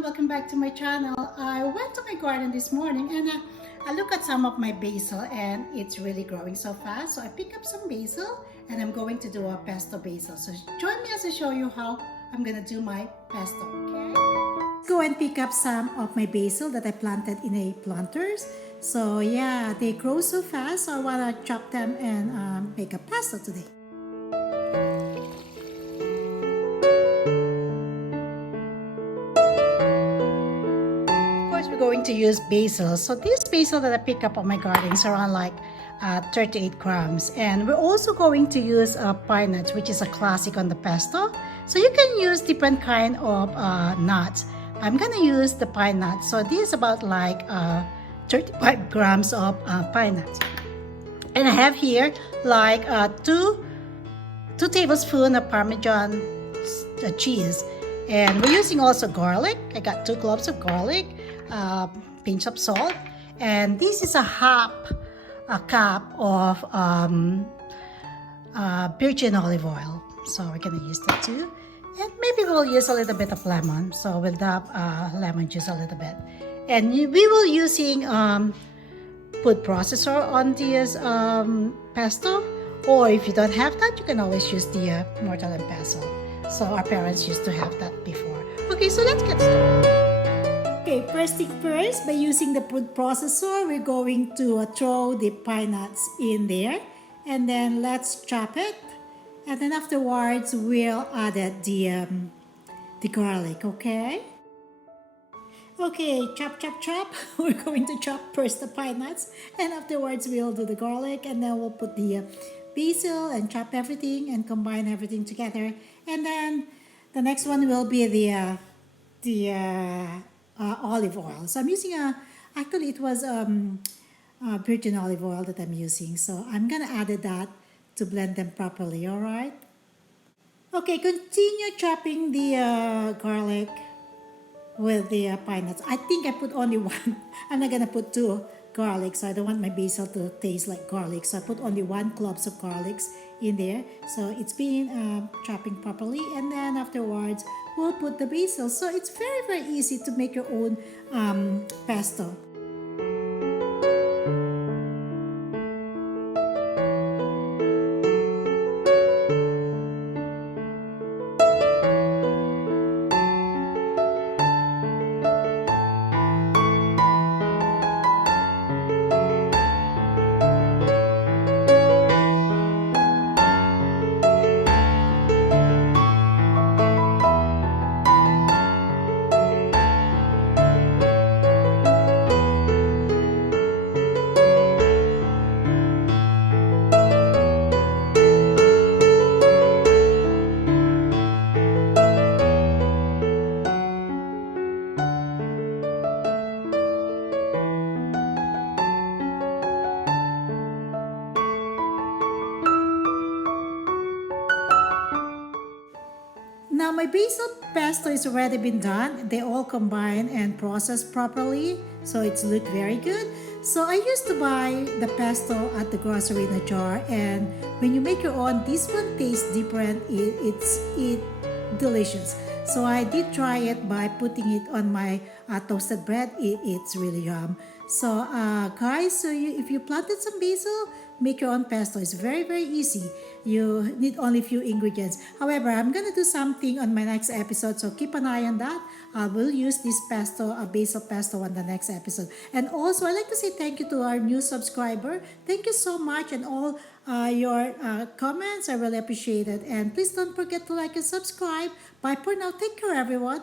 everyone, welcome back to my channel. I went to my garden this morning and I look at some of my basil and it's really growing so fast. So I pick up some basil and I'm going to do a pesto basil. So join me as I show you how I'm gonna do my pesto, okay? Go and pick up some of my basil that I planted in a planters. So yeah, they grow so fast, so I wanna chop them and make a pesto today. We're going to use basil. So this basil that I pick up on my garden is around like 38 grams. And we're also going to use pine nuts, which is a classic on the pesto. So you can use different kind of nuts. I'm gonna use the pine nuts. So this is about like 35 grams of pine nuts. And I have here like two tablespoons of Parmesan cheese. And we're using also garlic. I got 2 cloves of garlic, pinch of salt, and this is a cup of virgin olive oil. So we're gonna use that too. And maybe we'll use a little bit of lemon. So we'll dab lemon juice a little bit. And we will using food processor on this pesto. Or if you don't have that, you can always use the mortar and pestle. So our parents used to have that before. Okay, so let's get started. Okay, first thing first, by using the food processor, we're going to throw the pine nuts in there. And then let's chop it. And then afterwards, we'll add the garlic, okay? Okay, chop, chop, chop. We're going to chop first the pine nuts. And afterwards, we'll do the garlic. And then we'll put the basil and chop everything and combine everything together. And then the next one will be the olive oil. So I'm using actually it was virgin olive oil that I'm using. So I'm gonna add that to blend them properly, all right? Okay, continue chopping the garlic with the pine nuts. I think I put only one. I'm not gonna put 2 garlic, so I don't want my basil to taste like garlic. So I put only 1 cloves of garlics in there. So it's been chopping properly, and then afterwards we'll put the basil. So it's very, very easy to make your own pesto. Now my basil pesto is already been done. They all combined and processed properly, so it's looked very good. So I used to buy the pesto at the grocery in a jar, and when you make your own, this one tastes different. It's delicious. So I did try it by putting it on my toasted bread. It's really yum. So guys, if you planted some basil, make your own pesto. It's very, very easy. You need only a few ingredients. However, I'm gonna do something on my next episode, so keep an eye on that. I will use this pesto, basil pesto, on the next episode. And also, I'd like to say thank you to our new subscriber. Thank you so much, and all your comments. I really appreciate it. And please don't forget to like and subscribe. Bye for now. Take care, everyone.